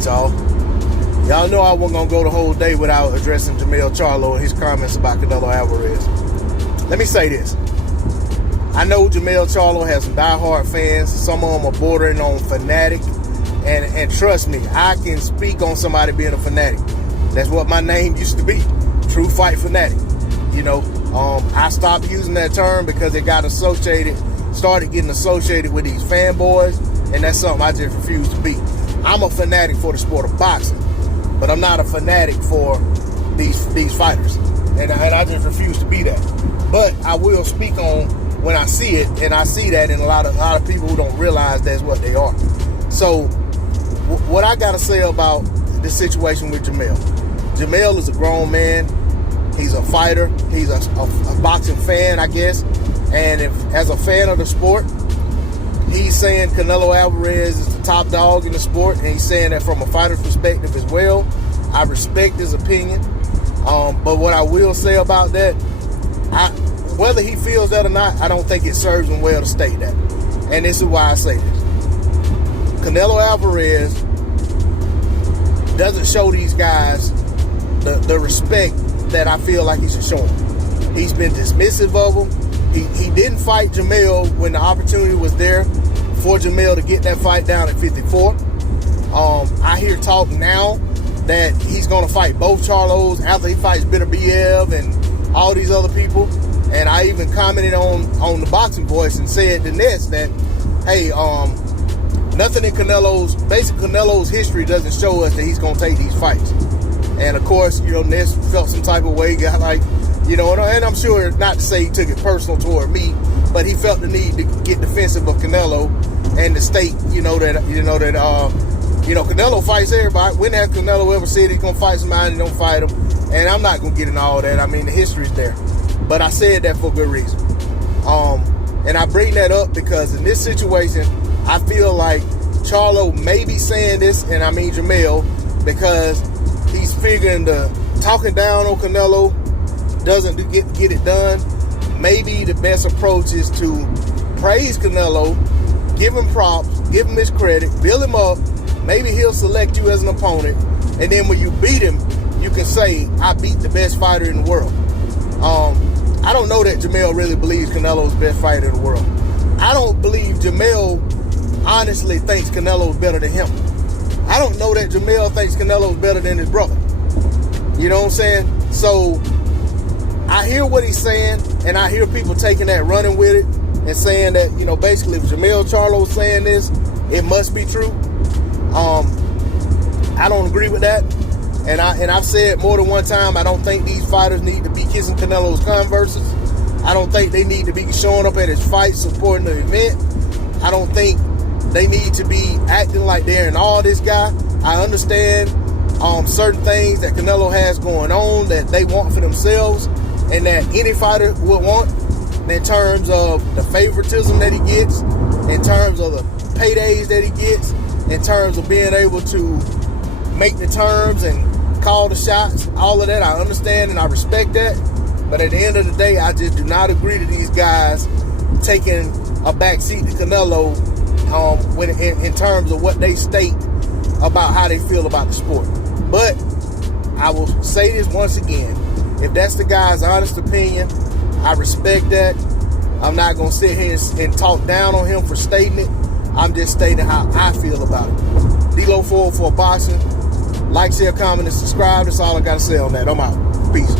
right, y'all. Y'all know I wasn't going to go the whole day without addressing Jermell Charlo and his comments about Canelo Alvarez. Let me say this. I know Jermell Charlo has some diehard fans. Some of them are bordering on fanatic. And trust me, I can speak on somebody being a fanatic. That's what my name used to be. True fight fanatic. You know, I stopped using that term because it started getting associated with these fanboys. And that's something I just refuse to be. I'm a fanatic for the sport of boxing, but I'm not a fanatic for these fighters, and I just refuse to be that. But I will speak on when I see it, and I see that in a lot of people who don't realize that's what they are. So, what I gotta say about the situation with Jermell? Jermell is a grown man. He's a fighter. He's a boxing fan, I guess. And as a fan of the sport, he's saying Canelo Alvarez is the top dog in the sport, and he's saying that from a fighter's perspective as well. I respect his opinion, but what I will say about that, whether he feels that or not, I don't think it serves him well to state that. And this is why I say this. Canelo Alvarez doesn't show these guys the respect that I feel like he should show them. He's been dismissive of them. He didn't fight Jermell when the opportunity was there for Jermell to get that fight down at 54. I hear talk now that he's going to fight both Charlos after he fights Bitter BF and all these other people. And I even commented on the Boxing Voice and said to Ness that, hey, nothing in Canelo's history doesn't show us that he's going to take these fights. And of course, you know, Ness felt some type of way, got like, you know, and I'm sure not to say he took it personal toward me, but he felt the need to get defensive of Canelo and to state, Canelo fights everybody. When has Canelo ever said he's gonna fight somebody and don't fight him? And I'm not gonna get into all that. I mean, the history's there, but I said that for good reason. And I bring that up because in this situation, I feel like Charlo may be saying this, and I mean Jermell, because he's figuring the talking down on Canelo doesn't get it done. Maybe the best approach is to praise Canelo, give him props, give him his credit, build him up. Maybe he'll select you as an opponent, and then when you beat him, you can say, I beat the best fighter in the world. I don't know that Jermell really believes Canelo's the best fighter in the world. I don't believe Jermell honestly thinks Canelo's better than him. I don't know that Jermell thinks Canelo's better than his brother. You know what I'm saying? So I hear what he's saying, and I hear people taking that, running with it, and saying that, you know, basically if Jermell Charlo's saying this, it must be true. I don't agree with that. And I've said more than one time, I don't think these fighters need to be kissing Canelo's Converses. I don't think they need to be showing up at his fight, supporting the event. I don't think they need to be acting like they're in all this guy. I understand certain things that Canelo has going on that they want for themselves and that any fighter would want in terms of the favoritism that he gets, in terms of the paydays that he gets, in terms of being able to make the terms and call the shots, all of that. I understand and I respect that. But at the end of the day, I just do not agree to these guys taking a backseat to Canelo in terms of what they state about how they feel about the sport. But I will say this once again. If that's the guy's honest opinion, I respect that. I'm not going to sit here and talk down on him for stating it. I'm just stating how I feel about it. D-Lo 404 Boxing. Like, share, comment, and subscribe. That's all I got to say on that. I'm out. Peace.